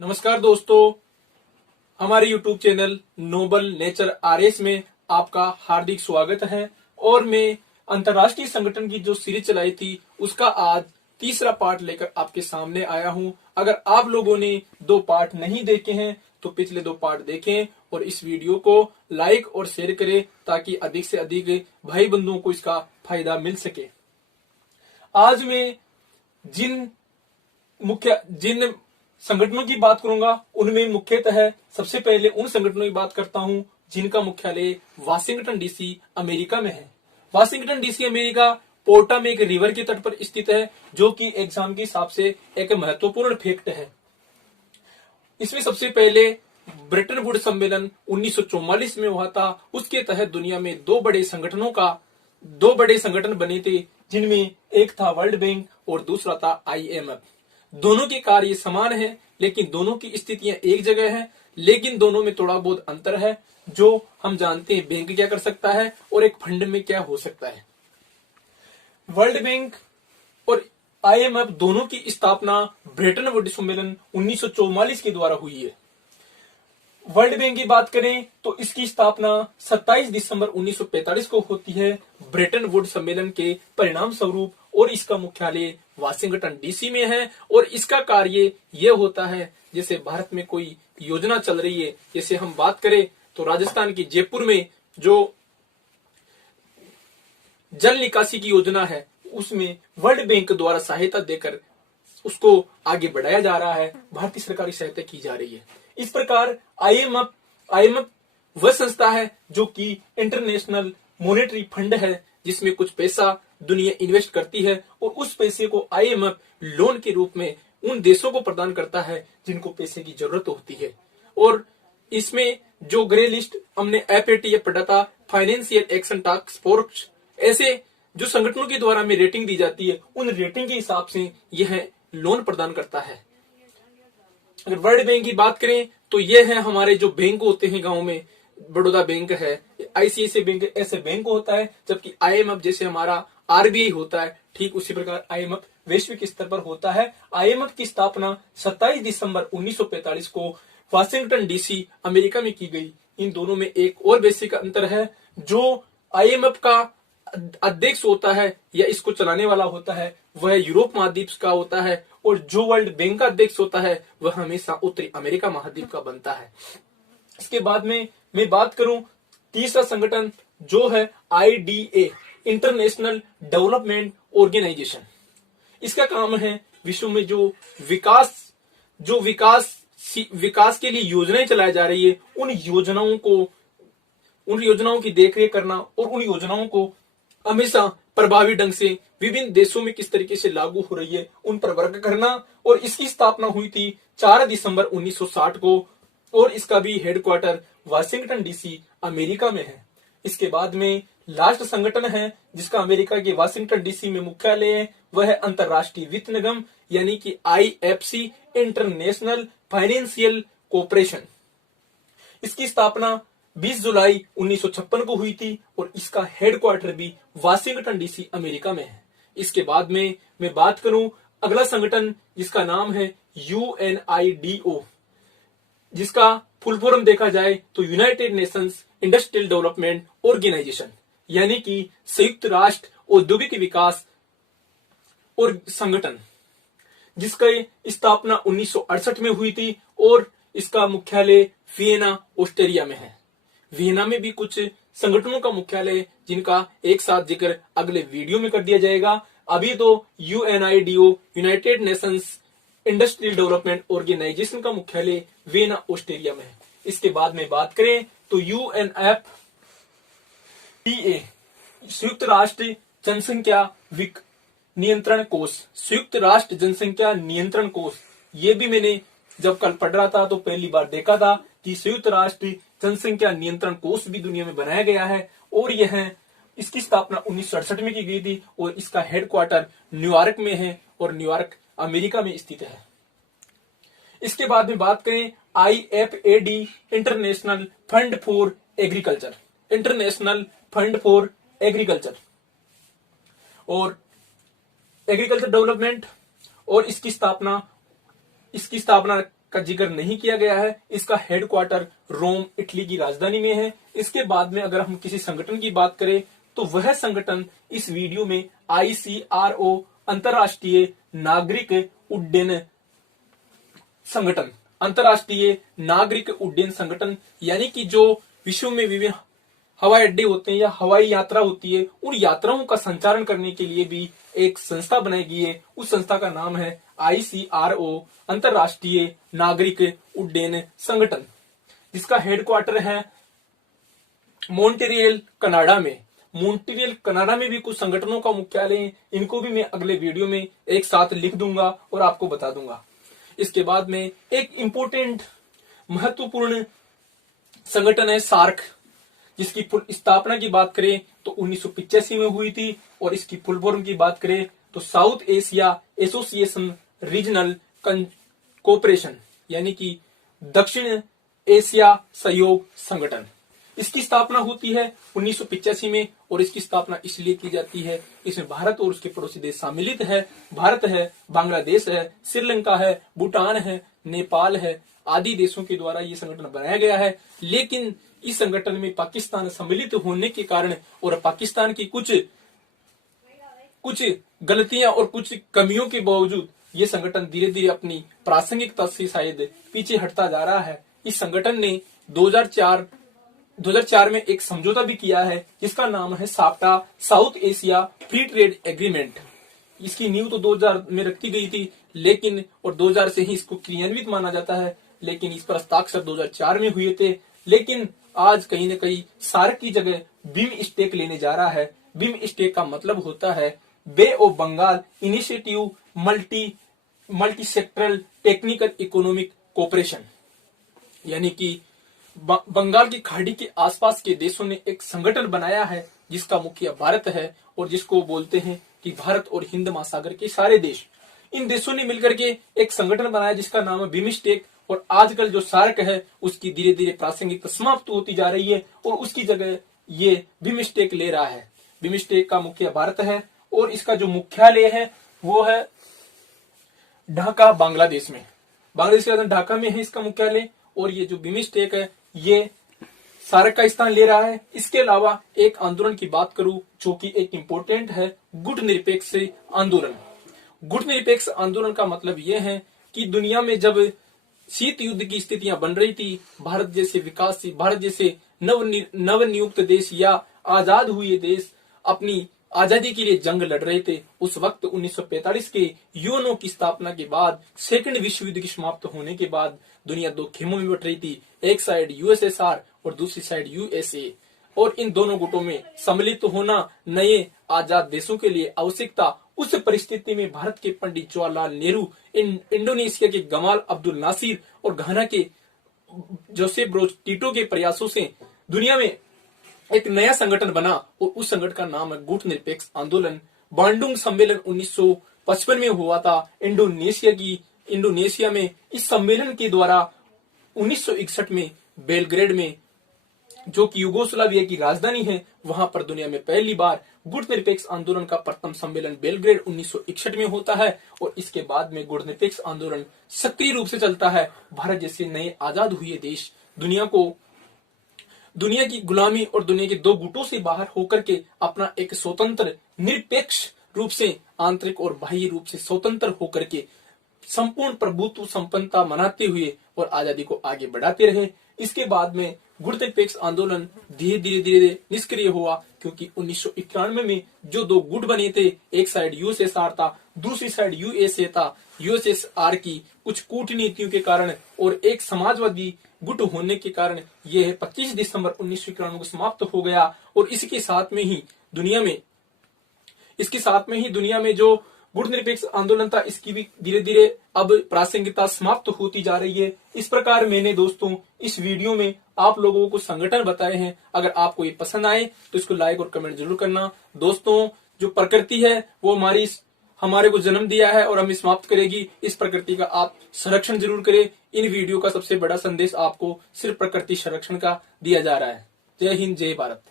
नमस्कार दोस्तों, हमारे YouTube channel Nobel nature RS में आपका हार्दिक स्वागत है। और मैं अंतर्राष्ट्रीय संगठन की जो सीरीज चलाई थी उसका आज तीसरा पार्ट लेकर आपके सामने आया हूं। अगर आप लोगों ने 2 पार्ट नहीं देखे हैं तो पिछले 2 पार्ट देखें और इस वीडियो को लाइक और शेयर करें ताकि अधिक से अधिक भाई बंधुओं को इसका फायदा मिल सके। आज मैं जिन संगठनों की बात करूंगा उनमें मुख्यतः सबसे पहले उन संगठनों की बात करता हूं जिनका मुख्यालय वाशिंगटन डीसी अमेरिका में है। वाशिंगटन डीसी अमेरिका पोर्टा में एक रिवर के तट पर स्थित है, जो कि एग्जाम के हिसाब से एक महत्वपूर्ण फैक्ट है। इसमें सबसे पहले ब्रेटन वुड सम्मेलन 1944 में हुआ था। उसके तहत दुनिया में 2 बड़े संगठन बने थे, जिनमें एक था वर्ल्ड बैंक और दूसरा था IMF। दोनों के कार्य समान है, लेकिन दोनों की स्थितियां एक जगह है, लेकिन दोनों में थोड़ा बहुत अंतर है। जो हम जानते हैं बैंक क्या कर सकता है और एक फंड में क्या हो सकता है। वर्ल्ड बैंक और IMF दोनों की स्थापना ब्रेटन वुड सम्मेलन 1944 के द्वारा हुई है। वर्ल्ड बैंक की बात करें तो इसकी स्थापना 27 दिसंबर 1945 को होती है ब्रेटन वुड सम्मेलन के परिणाम स्वरूप, और इसका मुख्यालय वाशिंगटन डीसी में है। और इसका कार्य यह होता है, जैसे भारत में कोई योजना चल रही है, जैसे हम बात करें तो राजस्थान की जयपुर में जो जल निकासी की योजना है उसमें वर्ल्ड बैंक द्वारा सहायता देकर उसको आगे बढ़ाया जा रहा है, भारतीय सरकारी सहायता की जा रही है। इस प्रकार IMF वह संस्था है जो कि इंटरनेशनल मॉनेटरी फंड है, जिसमें कुछ पैसा दुनिया इन्वेस्ट करती है और उस पैसे को IMF लोन के रूप में उन देशों को प्रदान करता है जिनको पैसे की जरूरत होती है। और इसमें जो ग्रे लिस्ट हमने FATF पढ़ा था, फाइनेंशियल एक्शन टास्क फोर्स, ऐसे जो संगठनों के द्वारा में रेटिंग दी जाती है, उन रेटिंग के हिसाब से यह लोन प्रदान करता है। अगर वर्ल्ड बैंक की बात करें तो यह है हमारे जो बैंक होते हैं गांव में, बड़ौदा बैंक है, ICICI बैंक, ऐसे बैंक होता है। जबकि IMF जैसे हमारा RBI होता है, ठीक उसी प्रकार IMF वैश्विक स्तर पर होता है। IMF की स्थापना 27 दिसंबर 1945 को वाशिंगटन डीसी अमेरिका में की गई। इन दोनों में एक और बेसिक अंतर है, जो IMF का अध्यक्ष होता है या इसको चलाने वाला होता है वह यूरोप महाद्वीप का होता है, और जो वर्ल्ड बैंक का अध्यक्ष होता है वह हमेशा उत्तरी अमेरिका महाद्वीप का बनता है। इसके बाद में मैं बात करूं तीसरा संगठन जो है IDA, इंटरनेशनल डेवलपमेंट ऑर्गेनाइजेशन। इसका काम है विश्व में जो विकास के लिए योजनाएं चलाई जा रही है, उन योजनाओं की देखरेख करना और उन योजनाओं को हमेशा प्रभावी ढंग से विभिन्न देशों में किस तरीके से लागू हो रही है उन पर वर्क करना। और इसकी स्थापना हुई थी 4 दिसंबर 1960 को, और इसका भी हेडक्वार्टर वाशिंगटन डीसी अमेरिका में है। इसके बाद में लास्ट संगठन है जिसका अमेरिका के वाशिंगटन डीसी में मुख्यालय है, वह है अंतरराष्ट्रीय वित्त निगम यानी कि IFC, इंटरनेशनल फाइनेंशियल कॉर्पोरेशन। इसकी स्थापना 20 जुलाई 1956 को हुई थी और इसका हेडक्वार्टर भी वाशिंगटन डीसी अमेरिका में है। इसके बाद में मैं बात करूं अगला संगठन जिसका नाम है UNIDO, जिसका फुल फॉर्म देखा जाए तो United Nations Industrial Development Organization, यानी कि संयुक्त राष्ट्र औद्योगिक विकास और संगठन, जिसका स्थापना 1968 में हुई थी और इसका मुख्यालय वियना ऑस्ट्रिया में है। वियना में भी कुछ संगठनों का मुख्यालय जिनका एक साथ जिक्र अगले वीडियो में कर दिया जाएगा। अभी तो UNIDO, United Nations Industrial Development Organization का मुख्यालय वियना ऑस्ट्रिया में है। इसके बाद में बात करें तो UNFPA, संयुक्त राष्ट्र जनसंख्या नियंत्रण कोष, संयुक्त राष्ट्र जनसंख्या नियंत्रण कोष। ये भी मैंने जब कल पढ़ रहा था तो पहली बार देखा था कि संयुक्त राष्ट्र जनसंख्या नियंत्रण कोष भी दुनिया में बनाया गया है, और यह इसकी स्थापना 1968 में की गई थी और इसका हेडक्वार्टर न्यूयॉर्क में है और न्यूयॉर्क अमेरिका में स्थित है। इसके बाद में बात करें IFAD, international fund for agriculture, international fund for agriculture और एग्रीकल्चर डेवलपमेंट, और इसकी स्थापना का जिक्र नहीं किया गया है। इसका हेडक्वार्टर रोम इटली की राजधानी में है। इसके बाद में अगर हम किसी संगठन की बात करें तो वह संगठन इस वीडियो में ICRO अंतर्राष्ट्रीय नागरिक उड्डयन संगठन, अंतर्राष्ट्रीय नागरिक उड्डयन संगठन, यानी कि जो विश्व में विभिन्न हवाई अड्डे होते हैं या हवाई यात्रा होती है, उन यात्राओं का संचालन करने के लिए भी एक संस्था बनाई गई है। उस संस्था का नाम है ICRO अंतर्राष्ट्रीय नागरिक उड्डयन संगठन, जिसका हेडक्वार्टर है मॉन्ट्रियल कनाडा में। मॉन्ट्रियल कनाडा में भी कुछ संगठनों का मुख्यालय है, इनको भी मैं अगले वीडियो में एक साथ लिख दूंगा और आपको बता दूंगा। इसके बाद में एक इंपोर्टेंट महत्वपूर्ण संगठन है सार्क, जिसकी स्थापना की बात करें तो 1985 में हुई थी, और इसकी फुल फॉर्म की बात करें तो south Asia association regional cooperation, यानी कि दक्षिण एशिया सहयोग संगठन। इसकी स्थापना होती है 1985 में, और इसकी स्थापना इसलिए की जाती है, इसमें भारत और उसके पड़ोसी देश सम्मिलित है। भारत है, बांग्लादेश है, श्रीलंका है, भूटान है, नेपाल है, आदि देशों के द्वारा ये संगठन बनाया गया है। लेकिन इस संगठन में पाकिस्तान सम्मिलित होने के कारण और पाकिस्तान की कुछ गलतियां और कुछ कमियों के बावजूद ये संगठन धीरे धीरे अपनी प्रासंगिकता से शायद पीछे हटता जा रहा है। इस संगठन ने 2004 में एक समझौता भी किया है, जिसका नाम है SAPTA, south Asia free trade agreement. इसकी नींव तो 2000 में रखी गई थी, लेकिन और 2000 से ही इसको क्रियान्वित माना जाता है, लेकिन इस पर हस्ताक्षर 2004 में हुए थे। लेकिन आज कहीं न कहीं सार्क की जगह बिम स्टेक लेने जा रहा है। बिम स्टेक का मतलब होता है bay of Bengal initiative multi sectoral technical economic cooperation, यानी कि बंगाल की खाड़ी के आसपास के देशों ने एक संगठन बनाया है, जिसका मुखिया भारत है, और जिसको बोलते हैं कि भारत और हिंद महासागर के सारे देश, इन देशों ने मिलकर के एक संगठन बनाया जिसका नाम है बिमस्टेक। और आजकल जो सार्क है उसकी धीरे धीरे प्रासंगिकता समाप्त होती जा रही है, और उसकी जगह ये बिमस्टेक ले रहा है। बिमस्टेक का मुखिया भारत है, और इसका जो मुख्यालय है वो है ढाका, बांग्लादेश में। बांग्लादेश के राजधानी ढाका में है इसका मुख्यालय, और ये जो बिमस्टेक है ये सार्क का स्थान ले रहा है। इसके अलावा एक आंदोलन की बात करूं जो कि एक इंपोर्टेंट है, गुट निरपेक्ष आंदोलन। गुट निरपेक्ष आंदोलन का मतलब यह है कि दुनिया में जब शीत युद्ध की स्थितियां बन रही थी, भारत जैसे नवनियुक्त देश या आजाद हुए देश अपनी आजादी के लिए जंग लड़ रहे थे। उस वक्त 1945 के यूएनओ की स्थापना के बाद, सेकंड विश्व युद्ध की समाप्त होने के बाद दुनिया दो खेमों में बट रही थी, एक साइड यूएसएसआर और दूसरी साइड यूएसए। और इन दोनों गुटों में सम्मिलित होना नए आजाद देशों के लिए आवश्यकता। उस परिस्थिति में भारत के पंडित जवाहरलाल नेहरू, इंडोनेशिया के गमाल अब्दुल नासिर और घाना के जोसेफ ब्रोज टीटो के प्रयासों से दुनिया में एक नया संगठन बना, और उस संगठन का नाम है गुट निरपेक्ष आंदोलन। बांडुंग सम्मेलन 1955 में हुआ था इंडोनेशिया में। इस सम्मेलन के द्वारा 1961 में बेलग्रेड में, जो कि यूगोस्लाविया की राजधानी है, वहां पर दुनिया में पहली बार गुट निरपेक्ष आंदोलन का प्रथम सम्मेलन बेलग्रेड 1961 में होता है। और इसके बाद में गुट निरपेक्ष आंदोलन सक्रिय रूप से चलता है। भारत जैसे नए आजाद हुए देश दुनिया की गुलामी और दुनिया के दो गुटों से बाहर होकर के अपना एक स्वतंत्र निरपेक्ष रूप से, आंतरिक और बाह्य रूप से स्वतंत्र होकर के संपूर्ण प्रभुत्व संपन्नता मनाते हुए और आजादी को आगे बढ़ाते रहे। इसके बाद में गुट निरपेक्ष आंदोलन धीरे धीरे निष्क्रिय हुआ, क्योंकि 1991 में जो दो गुट बने थे, एक साइड यूएसएसआर था, दूसरी साइड यूएसए था। यूएसएसआर की कुछ कूटनीतियों के कारण और एक समाजवादी गुट होने के कारण यह 25 दिसंबर 1991 को समाप्त हो गया। और इसके साथ में ही दुनिया में जो गुट निरपेक्ष आंदोलन था, इसकी भी धीरे धीरे अब प्रासंगिकता समाप्त होती जा रही है। इस प्रकार मैंने दोस्तों इस वीडियो में आप लोगों को संगठन बताए हैं। अगर आपको ये पसंद आए तो इसको लाइक और कमेंट जरूर करना। दोस्तों, जो प्रकृति है वो हमारे को जन्म दिया है और हमें समाप्त करेगी। इस प्रकृति का आप संरक्षण जरूर करें। इन वीडियो का सबसे बड़ा संदेश आपको सिर्फ प्रकृति संरक्षण का दिया जा रहा है। जय हिंद, जय भारत।